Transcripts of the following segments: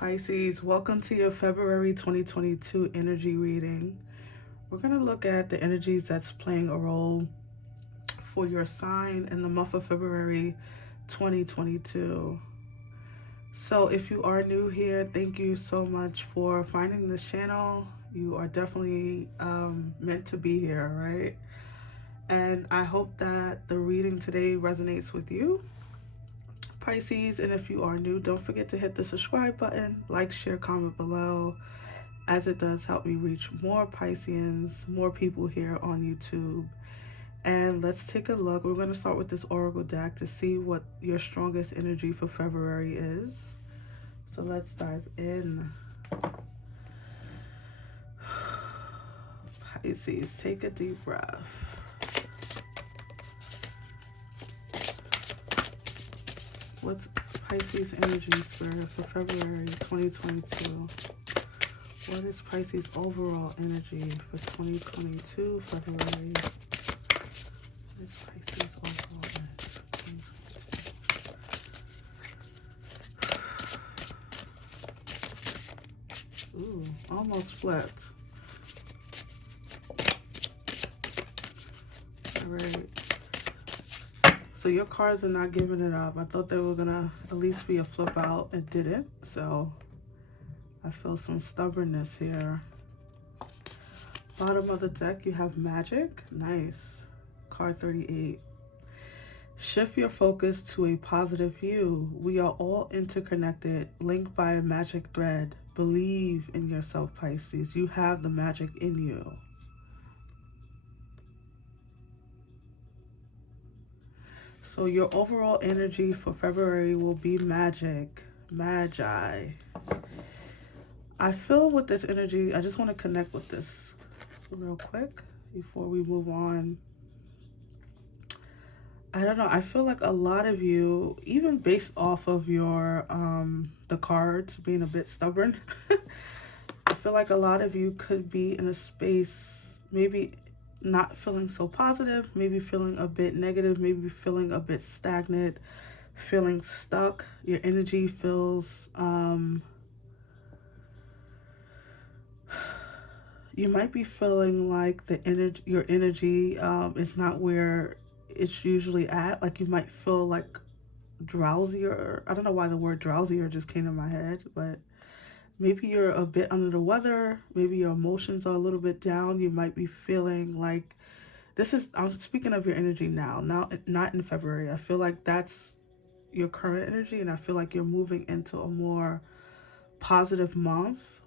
Pisces, welcome to your February 2022 energy reading. We're going to look at the energies that's playing a role for your sign in the month of February 2022. So if you are new here, thank you so much for finding this channel. You are definitely meant to be here, right? And I hope that the reading today resonates with you, Pisces. And if you are new, don't forget to hit the subscribe button, like, share, comment below, as it does help me reach more Pisceans, more people here on YouTube. And let's take a look. We're going to start with this oracle deck to see what your strongest energy for February is. So let's dive in. Pisces, take a deep breath. What's Pisces energy, Spirit, for February 2022? What is Pisces overall energy for 2022 February? What is Pisces overall energy for 2022? Ooh, almost flipped. All right. So your cards are not giving it up. I thought they were gonna at least be a flip out. It didn't. So I feel some stubbornness here. Bottom of the deck, you have magic. Nice. Card 38. Shift your focus to a positive view. We are all interconnected, linked by a magic thread. Believe in yourself, Pisces. You have the magic in you. So your overall energy for February will be magic, magi. I feel with this energy, I just want to connect with this real quick before we move on. I don't know, I feel like a lot of you, even based off of your, the cards being a bit stubborn, I feel like a lot of you could be in a space, maybe not feeling so positive, maybe feeling a bit negative, maybe feeling a bit stagnant, feeling stuck. Your energy feels, you might be feeling like your energy is not where it's usually at. Like you might feel like drowsier. I don't know why the word drowsier just came to my head, but maybe you're a bit under the weather. Maybe your emotions are a little bit down. You might be feeling like I'm speaking of your energy now, not in February. I feel like that's your current energy, and I feel like you're moving into a more positive month,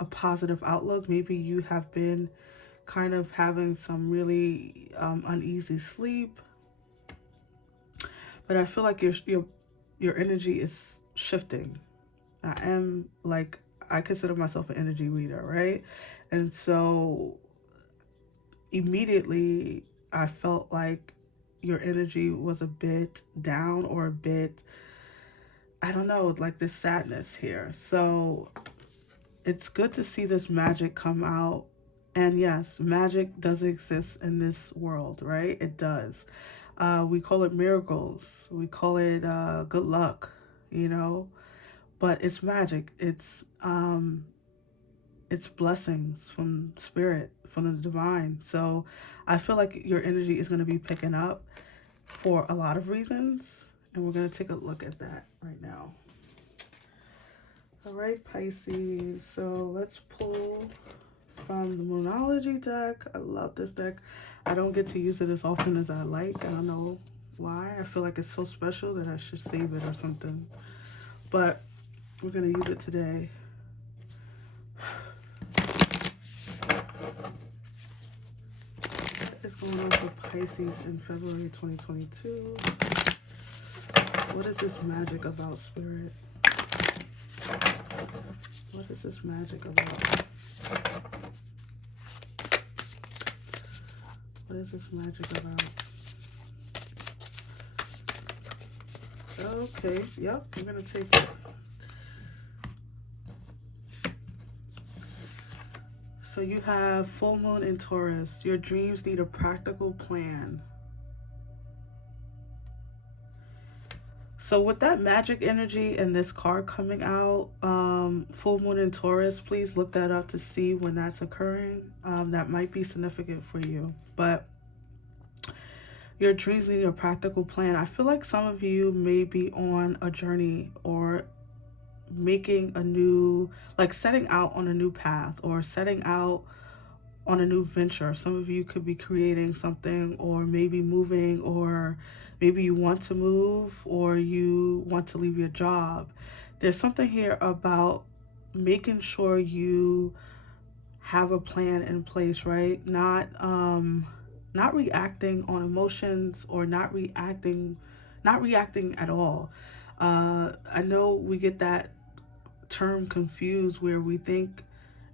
a positive outlook. Maybe you have been kind of having some really uneasy sleep, but I feel like your energy is shifting. I consider myself an energy reader, right? And so immediately I felt like your energy was a bit down, or a bit, I don't know, like this sadness here. So it's good to see this magic come out. And yes, magic does exist in this world, right? It does. We call it miracles. We call it good luck, you know? But it's magic. It's blessings from spirit, from the divine. So I feel like your energy is going to be picking up for a lot of reasons, and we're going to take a look at that right now. All right, Pisces. So let's pull from the Moonology deck. I love this deck. I don't get to use it as often as I like. I don't know why. I feel like it's so special that I should save it or something. But we're going to use it today. What is going on for Pisces in February 2022? What is this magic about, Spirit? What is this magic about? What is this magic about? Okay, yep, I'm going to take it. So you have full moon in Taurus. Your dreams need a practical plan. So So with that magic energy and this card coming out, full moon in Taurus, please look that up to see when that's occurring. That might be significant for you. But your dreams need a practical plan. I feel like some of you may be on a journey or making a new, like setting out on a new path or setting out on a new venture. Some of you could be creating something or maybe moving, or maybe you want to move or you want to leave your job. There's something here about making sure you have a plan in place, right? Not reacting on emotions, or not reacting at all. I know we get that term confused where we think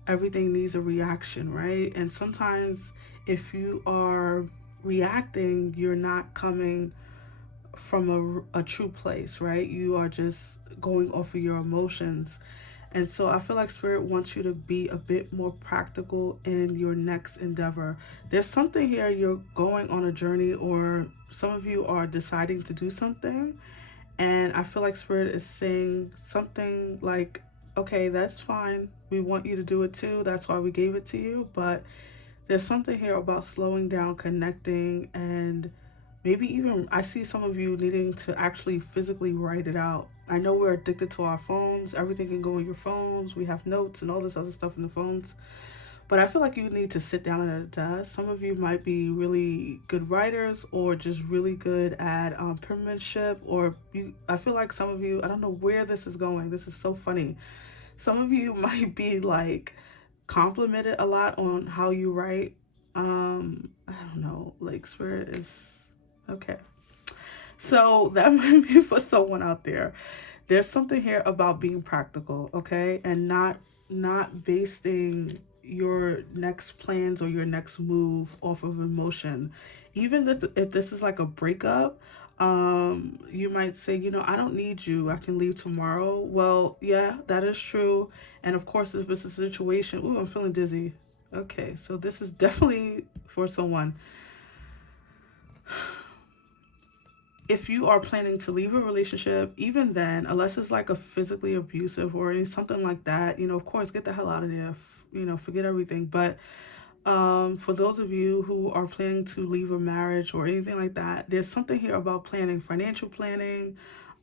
everything needs a reaction, right? And sometimes if you are reacting, you're not coming from a true place, right? You are just going off of your emotions. And so I feel like Spirit wants you to be a bit more practical in your next endeavor. There's something here, you're going on a journey, or some of you are deciding to do something. And I feel like Spirit is saying something like, okay, that's fine. We want you to do it too. That's why we gave it to you. But there's something here about slowing down, connecting, and maybe even I see some of you needing to actually physically write it out. I know we're addicted to our phones. Everything can go in your phones. We have notes and all this other stuff in the phones. But I feel like you need to sit down at a desk. Some of you might be really good writers, or just really good at penmanship, or I feel like some of you, I don't know where this is going. This is so funny. Some of you might be like complimented a lot on how you write. I don't know, like Spirit is okay. So that might be for someone out there. There's something here about being practical, okay? And not basing your next plans or your next move off of emotion. Even if this is like a breakup, you might say, I don't need you. I can leave tomorrow. Well, yeah, that is true. And of course, if it's a situation, ooh, I'm feeling dizzy. Okay, so this is definitely for someone. If you are planning to leave a relationship, even then, unless it's like a physically abusive or something like that, of course, get the hell out of there. Forget everything. But for those of you who are planning to leave a marriage or anything like that, there's something here about planning, financial planning,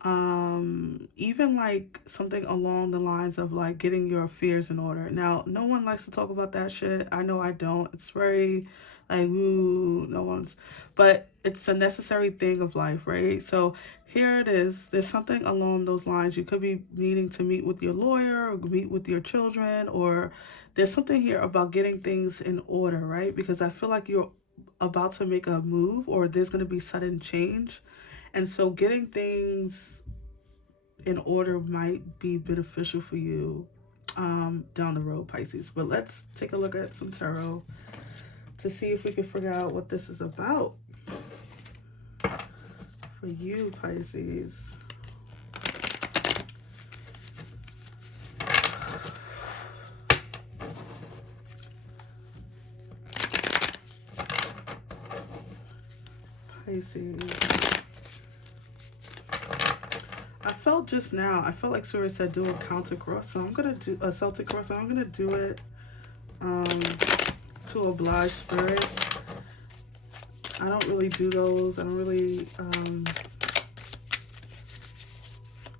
even like something along the lines of like getting your affairs in order. Now, no one likes to talk about that shit. I know I don't. It's very like, ooh, no one's, but it's a necessary thing of life, right? So here it is. There's something along those lines. You could be needing to meet with your lawyer or meet with your children, or there's something here about getting things in order, right? Because I feel like you're about to make a move, or there's going to be sudden change. And so getting things in order might be beneficial for you down the road, Pisces. But let's take a look at some tarot to see if we can figure out what this is about for you, Pisces. Pisces. I felt like Sura said do a counter cross, so I'm gonna do a Celtic cross, so I'm gonna do it to oblige Spirit. I don't really do those. I don't really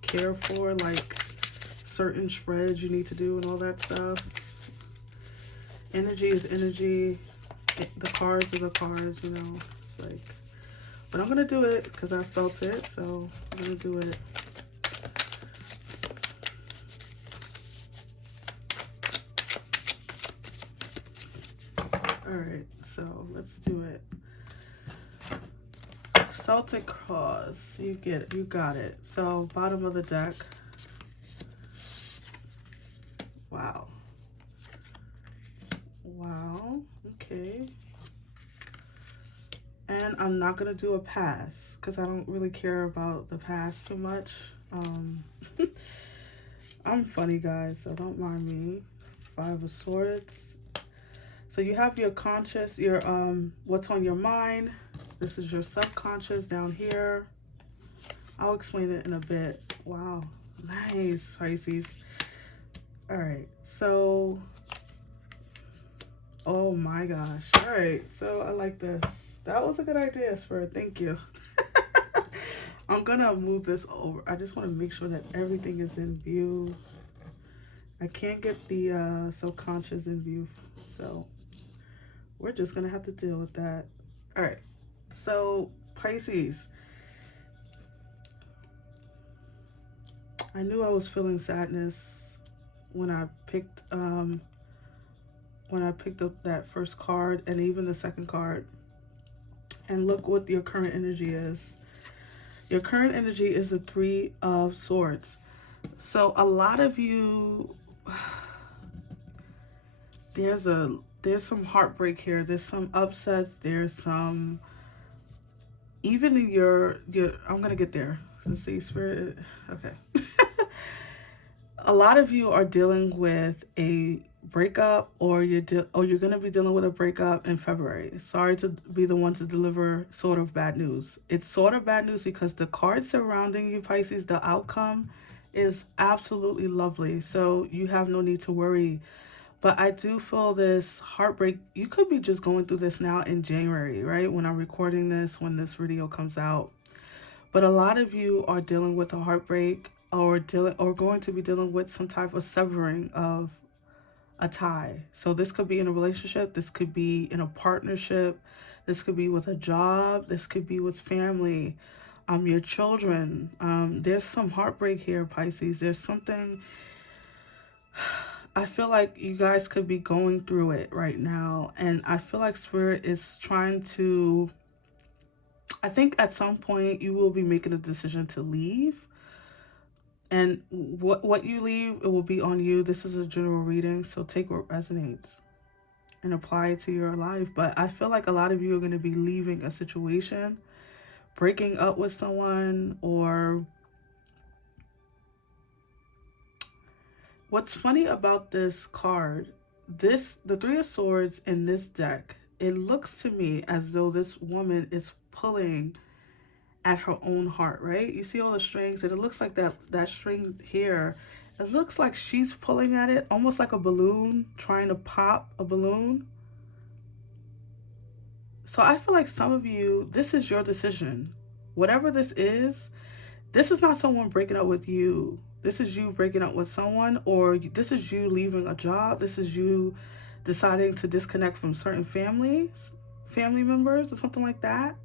care for like certain spreads you need to do and all that stuff. Energy is energy. The cards are the cards, It's like, but I'm gonna do it because I felt it, so I'm gonna do it. Alright, so let's do it. Celtic cross. You get it. You got it. So bottom of the deck. Wow. Wow. Okay. And I'm not going to do a pass because I don't really care about the pass so much. I'm funny, guys, so don't mind me. Five of Swords. So you have your conscious, your what's on your mind. This is your subconscious down here. I'll explain it in a bit. Wow. Nice, Pisces. All right. So, oh my gosh. All right. So I like this. That was a good idea, Spirit. Thank you. I'm going to move this over. I just want to make sure that everything is in view. I can't get the subconscious in view. So we're just going to have to deal with that. All right. So, Pisces. I knew I was feeling sadness when I picked up that first card and even the second card. And look what your current energy is. Your current energy is the Three of Swords. So a lot of you, there's some heartbreak here. There's some upsets. There's some, even in your I'm gonna get there. Let's see, Spirit. Okay. A lot of you are dealing with a breakup, or you're going to be dealing with a breakup in February. Sorry to be the one to deliver sort of bad news. It's sort of bad news because the cards surrounding you, Pisces, the outcome is absolutely lovely. So you have no need to worry. But I do feel this heartbreak. You could be just going through this now in January, right? When I'm recording this, when this video comes out. But a lot of you are dealing with a heartbreak, or going to be dealing with some type of severing of a tie. So this could be in a relationship, this could be in a partnership, this could be with a job, this could be with family, your children. There's some heartbreak here, Pisces. There's something, I feel like you guys could be going through it right now. And I feel like Spirit is trying to, I think at some point you will be making a decision to leave. And what you leave, it will be on you. This is a general reading, so take what resonates and apply it to your life. But I feel like a lot of you are going to be leaving a situation, breaking up with someone, or what's funny about this card, the Three of Swords in this deck, it looks to me as though this woman is pulling at her own heart, right? You see all the strings, and it looks like that string here, it looks like she's pulling at it almost like a balloon, trying to pop a balloon. So I feel like some of you, this is your decision. Whatever this is not someone breaking up with you. This is you breaking up with someone, or this is you leaving a job. This is you deciding to disconnect from certain family members, or something like that.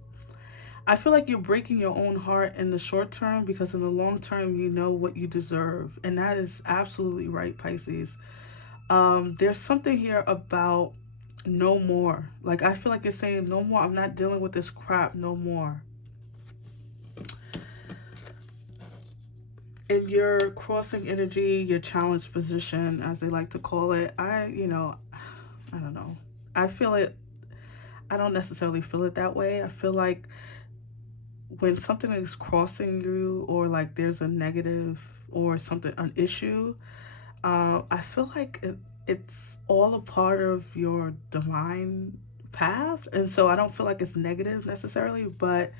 I feel like you're breaking your own heart in the short term, because in the long term, you know what you deserve. And that is absolutely right, Pisces. There's something here about no more. Like, I feel like you're saying, no more. I'm not dealing with this crap no more. In your crossing energy, your challenge position, as they like to call it, I don't know. I feel it. I don't necessarily feel it that way. I feel like when something is crossing you, or like there's a negative or something, an issue, I feel like it's all a part of your divine path. And so I don't feel like it's negative necessarily, but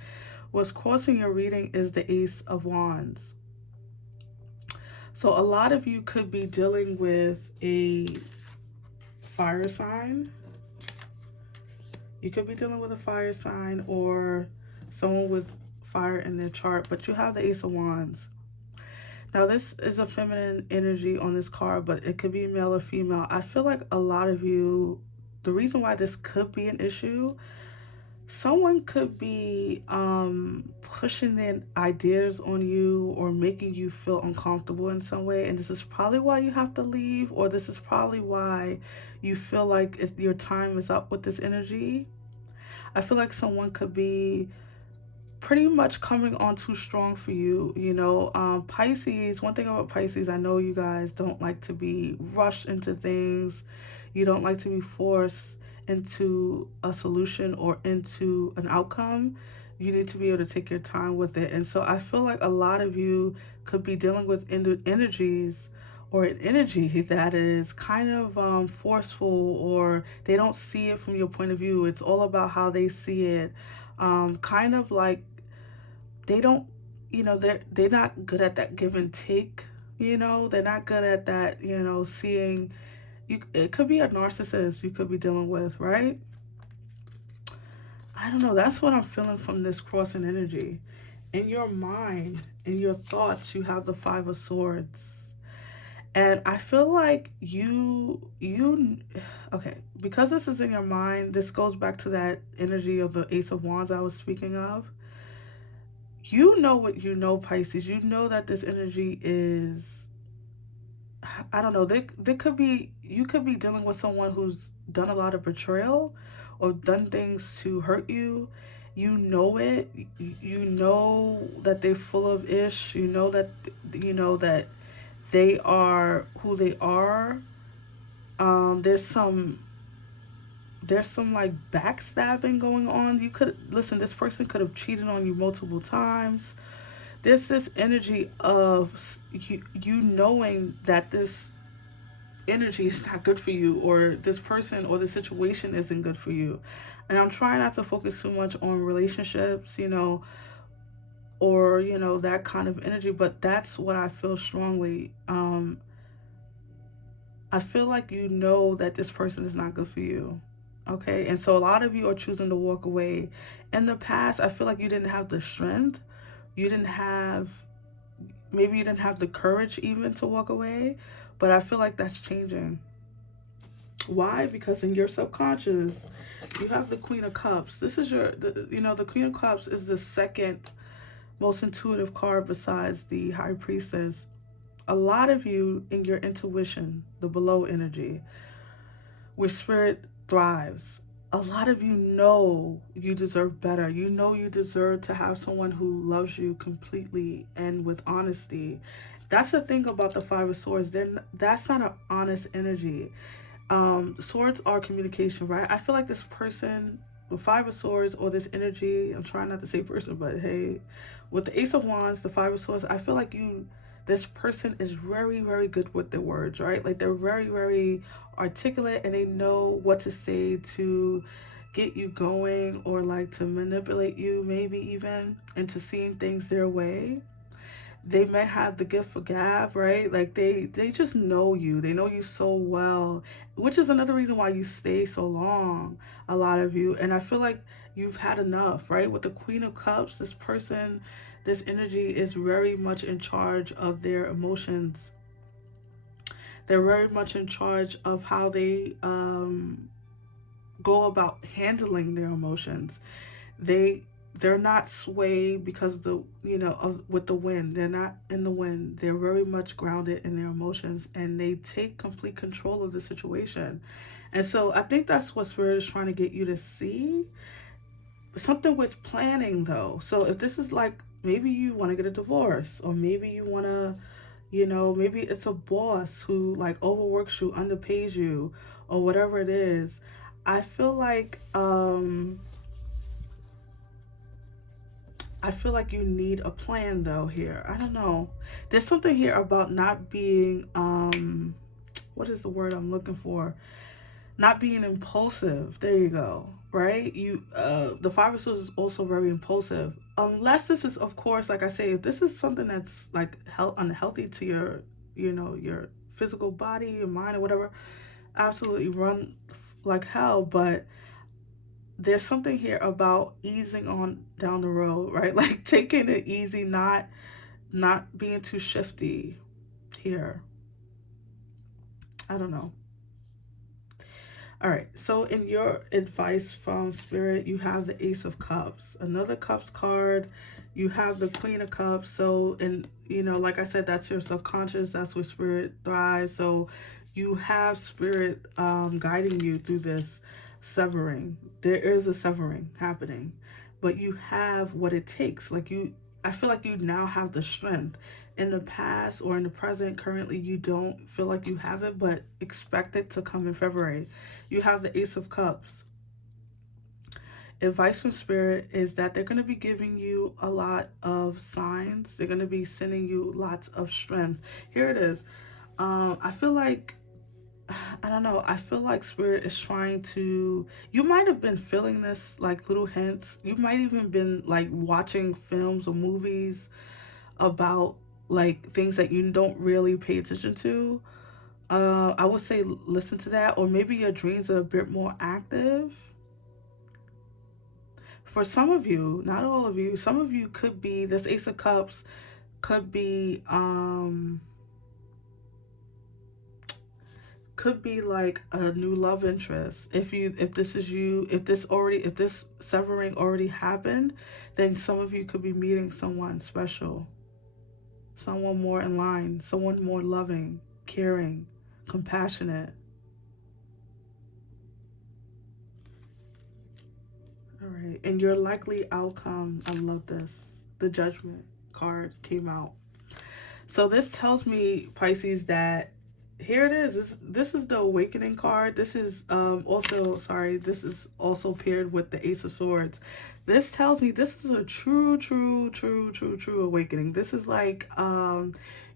what's crossing your reading is the Ace of Wands. So a lot of you could be dealing with a fire sign. You could be dealing with a fire sign, or someone with fire in their chart, but you have the Ace of Wands. Now, this is a feminine energy on this card, but it could be male or female. I feel like a lot of you, the reason why this could be an issue, someone could be pushing their ideas on you, or making you feel uncomfortable in some way, and this is probably why you have to leave, or this is probably why you feel like your time is up with this energy. I feel like someone could be pretty much coming on too strong for you, Pisces. One thing about Pisces, I know you guys don't like to be rushed into things. You don't like to be forced into a solution or into an outcome. You need to be able to take your time with it. And so I feel like a lot of you could be dealing with energies, or an energy that is kind of forceful, or they don't see it from your point of view. It's all about how they see it. Kind of like they don't, they're not good at that give and take. They're not good at that, seeing you. It could be a narcissist you could be dealing with, right? I don't know. That's what I'm feeling from this crossing energy. In your mind, in your thoughts, you have the Five of Swords. And I feel like okay, because this is in your mind, this goes back to that energy of the Ace of Wands I was speaking of. You know what you know, Pisces. You know that this energy is, I don't know, they could be, you could be dealing with someone who's done a lot of betrayal or done things to hurt you. You know it. You know that they're full of ish. You know that they are who they are. There's some like backstabbing going on. You could listen, this person could have cheated on you multiple times. There's this energy of you knowing that this energy is not good for you, or this person or the situation isn't good for you. And I'm trying not to focus too much on relationships, or that kind of energy, but that's what I feel strongly. I feel like you know that this person is not good for you. Okay, and so a lot of you are choosing to walk away. In the past, I feel like you didn't have the strength. You didn't have, maybe you didn't have the courage even to walk away, but I feel like that's changing. Why? Because in your subconscious, you have the Queen of Cups. This is the Queen of Cups is the second most intuitive card besides the High Priestess. A lot of you in your intuition, the below energy, where spirit thrives. A lot of you know you deserve better. You know you deserve to have someone who loves you completely and with honesty. That's the thing about the Five of Swords. Then that's not an honest energy. Swords are communication, right? I feel like this person with Five of Swords or this energy, I'm trying not to say person, but hey, with the Ace of Wands, the Five of Swords, I feel like this person is very, very good with their words, right? Like they're very, very articulate and they know what to say to get you going, or like to manipulate you, maybe even into seeing things their way. They may have the gift for gab, right? Like they just know you. They know you so well, which is another reason why you stay so long, a lot of you. And I feel like you've had enough, right? With the Queen of Cups, this person, this energy is very much in charge of their emotions. They're very much in charge of how they go about handling their emotions. They're not swayed because with the wind. They're not in the wind. They're very much grounded in their emotions, and they take complete control of the situation. And so I think that's what Spirit is trying to get you to see. Something with planning though. So if this is like, maybe you want to get a divorce, or maybe you want to, maybe it's a boss who like overworks you, underpays you, or whatever it is. I feel like you need a plan though here. I don't know. There's something here about not being what is the word I'm looking for? Not being impulsive. There you go. Right? The Five of Swords is also very impulsive. Unless this is, of course, like I say, if this is something that's like unhealthy to your physical body, your mind, or whatever, absolutely run like hell. But there's something here about easing on down the road, right? Like taking it easy, not being too shifty here. I don't know. All right, so in your advice from Spirit, you have the Ace of Cups, another Cups card. You have the Queen of Cups. So, and like I said, that's your subconscious. That's where Spirit thrives. So, you have Spirit guiding you through this severing. There is a severing happening, but you have what it takes. I feel like you now have the strength. In the past or in the present, currently, you don't feel like you have it, but expect it to come in February. You have the Ace of Cups. Advice from Spirit is that they're going to be giving you a lot of signs. They're going to be sending you lots of strength. Here it is. I feel like, I don't know, I feel like Spirit is trying to, you might have been feeling this like little hints. You might even been like watching films or movies about like things that you don't really pay attention to, I would say listen to that. Or maybe your dreams are a bit more active. For some of you, not all of you, some of you could be, this Ace of Cups could be like a new love interest. If this is you, if this severing already happened, then some of you could be meeting someone special, someone more in line, someone more loving, caring, compassionate. All right, and your likely outcome, I love this. The Judgment card came out. So this tells me, Pisces, that here it is. This is the Awakening card. This is also, sorry, this is also paired with the Ace of Swords. This tells me this is a true awakening. This is like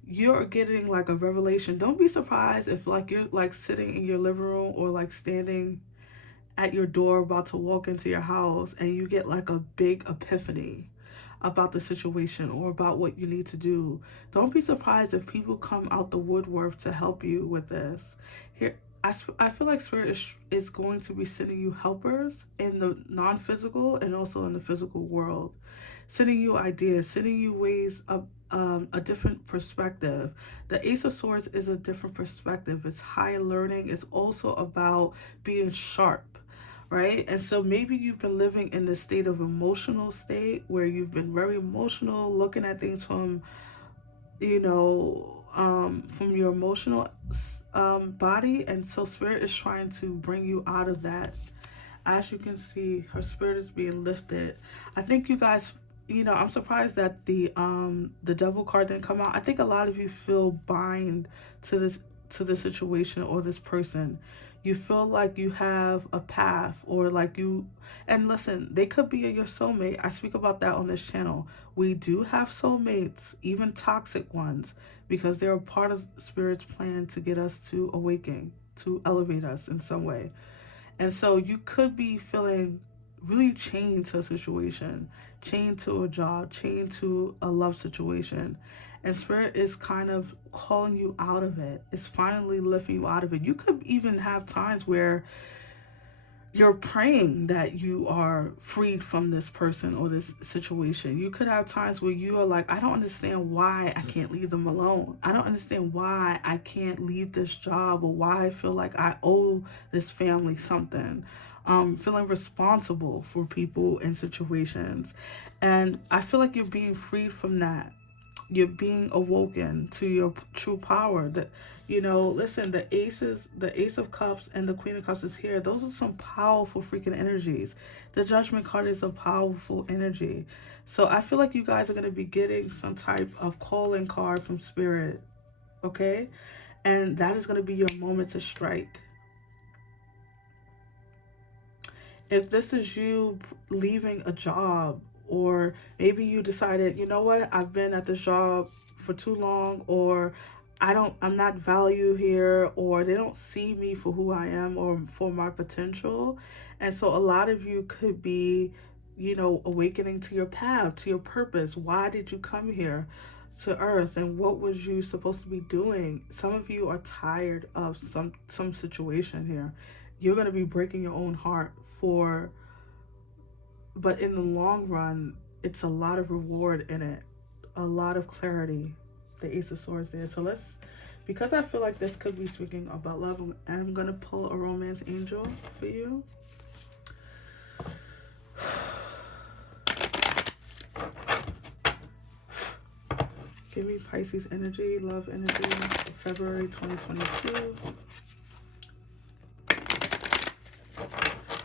you're getting like a revelation. Don't be surprised if like you're like sitting in your living room or like standing at your door about to walk into your house and you get like a big epiphany about the situation or about what you need to do. Don't be surprised if people come out the woodwork to help you with this. Here, I feel like Spirit is going to be sending you helpers in the non-physical and also in the physical world. Sending you ideas, sending you ways of a different perspective. The Ace of Swords is a different perspective. It's high learning. It's also about being sharp, right? And so maybe you've been living in this state of emotional state where you've been very emotional, looking at things from, from your emotional body. And so Spirit is trying to bring you out of that. As you can see, her spirit is being lifted. I think you guys, I'm surprised that the Devil card didn't come out. I think a lot of you feel bind to this situation or this person. You feel like you have a path, or like you, and listen, they could be your soulmate. I speak about that on this channel. We do have soulmates, even toxic ones, because they're a part of Spirit's plan to get us to awaken, to elevate us in some way. And so you could be feeling really chained to a situation, chained to a job, chained to a love situation. And Spirit is kind of calling you out of it. It's finally lifting you out of it. You could even have times where you're praying that you are freed from this person or this situation. You could have times where you are like, I don't understand why I can't leave them alone. I don't understand why I can't leave this job, or why I feel like I owe this family something. Feeling responsible for people and situations. And I feel like you're being freed from that. You're being awoken to your true power. That, listen, the Ace of Cups and the Queen of Cups is here. Those are some powerful freaking energies. The Judgment card is a powerful energy. So I feel like you guys are going to be getting some type of calling card from Spirit. Okay? And that is going to be your moment to strike. If this is you leaving a job, or maybe you decided, you know what, I've been at this job for too long, or I'm not valued here, or they don't see me for who I am or for my potential. And so a lot of you could be, awakening to your path, to your purpose. Why did you come here to Earth, and what was you supposed to be doing? Some of you are tired of some situation here. You're going to be breaking your own heart but in the long run, it's a lot of reward in it, a lot of clarity. The Ace of Swords there. So because I feel like this could be speaking about love, I'm going to pull a romance angel for you. Give me Pisces energy, love energy, February 2022.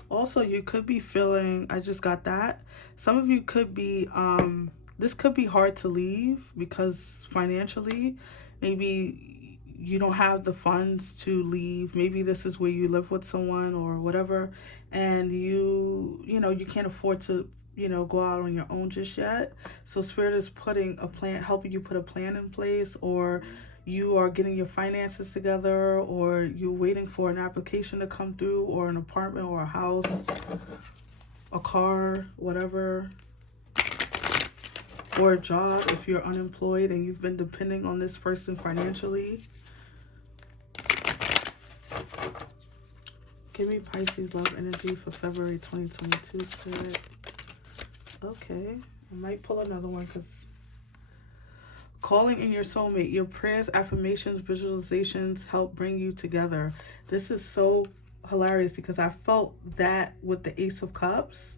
Also, you could be feeling, I just got that. Some of you could be, this could be hard to leave because financially, maybe you don't have the funds to leave. Maybe this is where you live with someone or whatever, and you can't afford to, go out on your own just yet. So Spirit is putting a plan, helping you put a plan in place, or you are getting your finances together, or you're waiting for an application to come through, or an apartment or a house, a car, whatever. or a job if you're unemployed and you've been depending on this person financially. Give me Pisces love energy for February 2022, Spirit. Okay, I might pull another one because calling in your soulmate. Your prayers, affirmations, visualizations help bring you together. This is so hilarious because I felt that with the Ace of Cups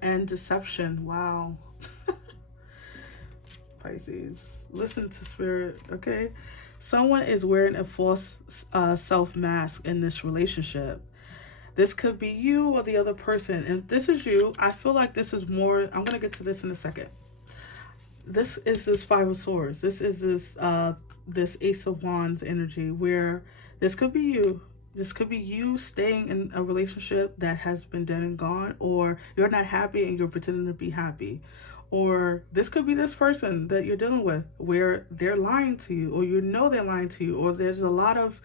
and deception. Wow. Pisces, listen to Spirit, okay? Someone is wearing a false self mask in this relationship. This could be you or the other person. And if this is you, I feel like this is more, I'm going to get to this in a second. This is this Five of Swords. This is this Ace of Wands energy where this could be you. This could be you staying in a relationship that has been dead and gone, or you're not happy and you're pretending to be happy. Or this could be this person that you're dealing with where they're lying to you, or you know they're lying to you, or there's a lot of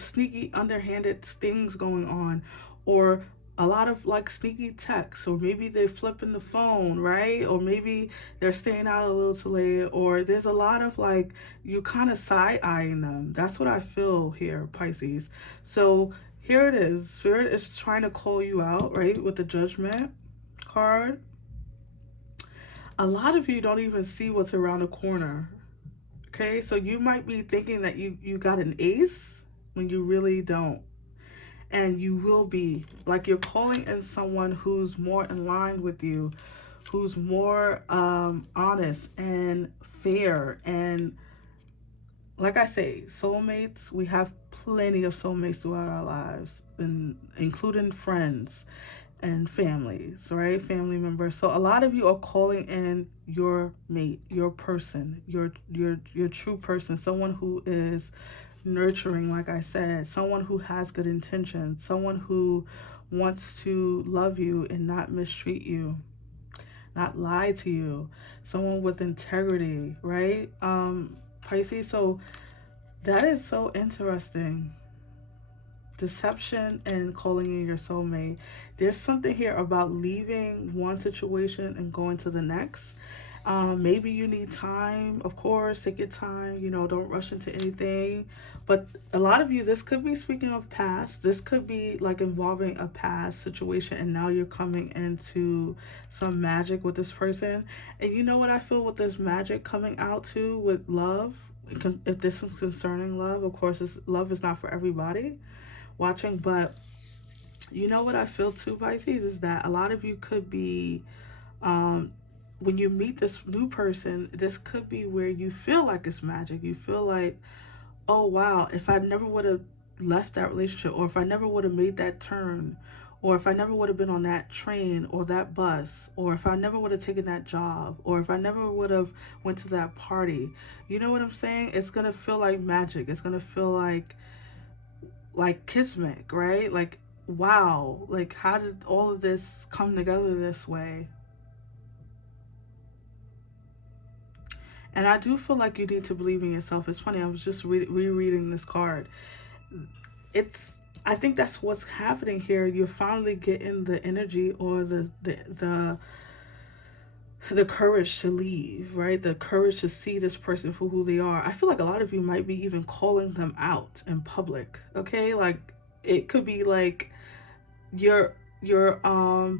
sneaky, underhanded things going on, or a lot of like sneaky texts, or maybe they're flipping the phone, right? Or maybe they're staying out a little too late, or there's a lot of like you kind of side-eyeing them. That's what I feel here, Pisces. So here it is. Spirit is trying to call you out, right? With the Judgment card. A lot of you don't even see what's around the corner. Okay, so you might be thinking that you got an ace when you really don't. And you will be. Like you're calling in someone who's more in line with you, who's more honest and fair. And like I say, soulmates, we have plenty of soulmates throughout our lives, and including friends and families, right? Family members. So a lot of you are calling in your mate, your person, your true person, someone who is nurturing, like I said, someone who has good intentions, someone who wants to love you and not mistreat you, not lie to you, someone with integrity, right? Pisces, so that is so interesting. Deception and calling in your soulmate. There's something here about leaving one situation and going to the next. Maybe you need time, of course, take your time, don't rush into anything. But a lot of you, this could be, speaking of past, this could be like involving a past situation, and now you're coming into some magic with this person. And you know what I feel with this magic coming out to with love? If this is concerning love, of course, love is not for everybody watching, but you know what I feel too, Pisces, is that a lot of you could be, when you meet this new person, this could be where you feel like it's magic. You feel like, oh wow, if I never would have left that relationship, or if I never would have made that turn, or if I never would have been on that train or that bus, or if I never would have taken that job, or if I never would have went to that party, you know what I'm saying? It's gonna feel like magic. It's gonna feel like kismet, right? Like, wow, like how did all of this come together this way? And I do feel like you need to believe in yourself. It's funny, I was just rereading this card. I think that's what's happening here. You're finally getting the energy, or the courage to leave, right? The courage to see this person for who they are. I feel like a lot of you might be even calling them out in public, okay? Like it could be like your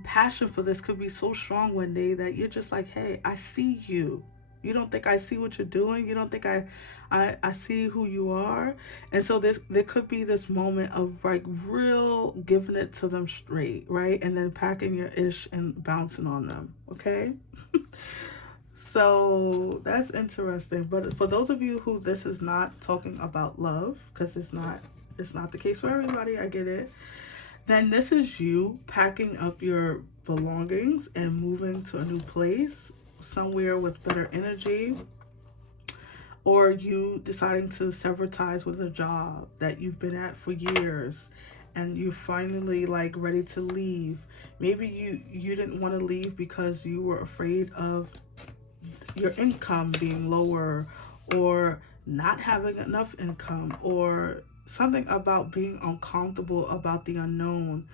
passion for this could be so strong one day that you're just like, hey, I see you. You don't think I see what you're doing? You don't think I see who you are? And so there could be this moment of like real giving it to them straight, right? And then packing your ish and bouncing on them, okay? So that's interesting. But for those of you who this is not talking about love, because it's not the case for everybody, I get it. Then this is you packing up your belongings and moving to a new place, somewhere with better energy, or you deciding to sever ties with a job that you've been at for years and you're finally like ready to leave. Maybe you didn't want to leave because you were afraid of your income being lower, or not having enough income, or something about being uncomfortable about the unknown.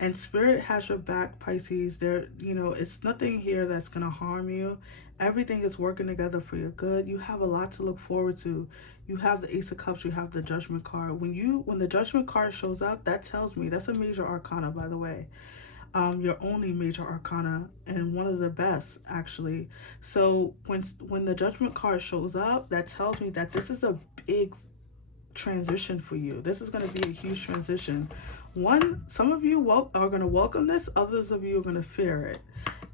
And Spirit has your back, Pisces. There, it's nothing here that's going to harm you. Everything is working together for your good. You have a lot to look forward to. You have the Ace of Cups, you have the Judgment card. When the Judgment card shows up, that tells me that's a major arcana, by the way. Your only major arcana, and one of the best, actually. So when the Judgment card shows up, that tells me that this is a big transition for you. This is going to be a huge transition. Some of you are going to welcome this, others of you are going to fear it.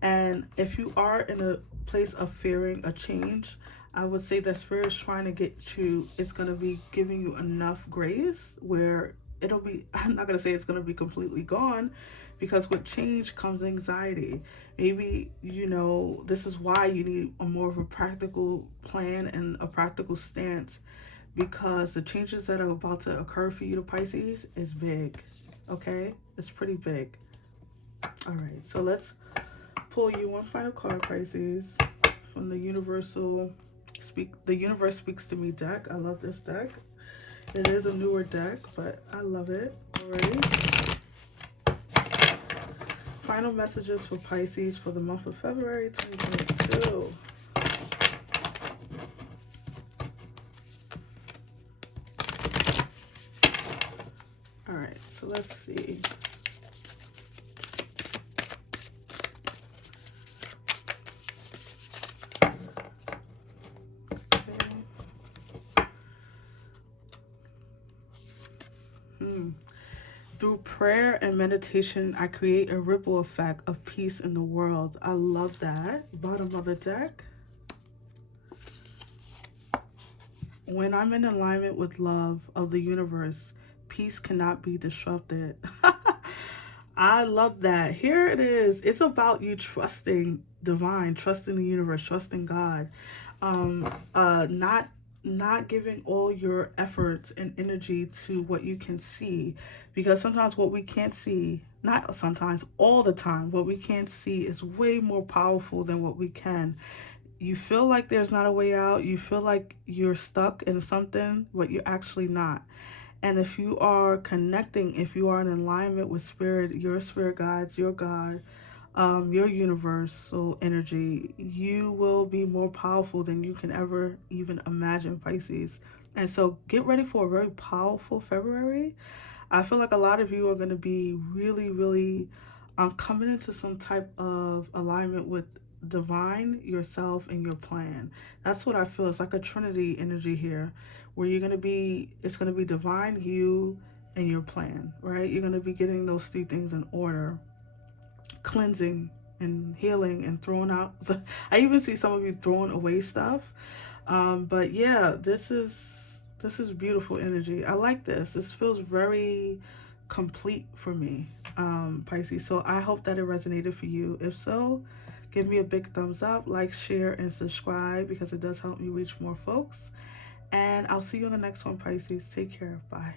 And if you are in a place of fearing a change, I would say that Spirit is trying to get you, it's going to be giving you enough grace where it'll be, I'm not going to say it's going to be completely gone, because with change comes anxiety. Maybe, this is why you need a more of a practical plan and a practical stance, because the changes that are about to occur for you to Pisces is big. Okay? It's pretty big. All right, so let's pull you one final card, Pisces, from the universe speaks to me deck. I love this deck. It is a newer deck, but I love it already. Final messages for Pisces for the month of February 2022. All right, so let's see. Through prayer and meditation, I create a ripple effect of peace in the world. I love that. Bottom of the deck. When I'm in alignment with love of the universe, peace cannot be disrupted. I love that. Here it is. It's about you trusting divine, trusting the universe, trusting God. Not giving all your efforts and energy to what you can see, because sometimes what we can't see, not sometimes, all the time, what we can't see is way more powerful than what we can. You feel like there's not a way out, you feel like you're stuck in something, but you're actually not. And if you are connecting, if you are in alignment with spirit, your spirit guides, your God, your universal energy, you will be more powerful than you can ever even imagine, Pisces. And so get ready for a very powerful February. I feel like a lot of you are going to be really, really coming into some type of alignment with divine, yourself, and your plan. That's what I feel. It's like a Trinity energy here, where it's going to be divine, you, and your plan, right? You're going to be getting those three things in order. Cleansing and healing and throwing out. I even see some of you throwing away stuff. But yeah, this is beautiful energy. I like this. This feels very complete for me, Pisces. So I hope that it resonated for you. If so, give me a big thumbs up, like, share, and subscribe, because it does help me reach more folks. And I'll see you on the next one, Pisces. Take care. Bye.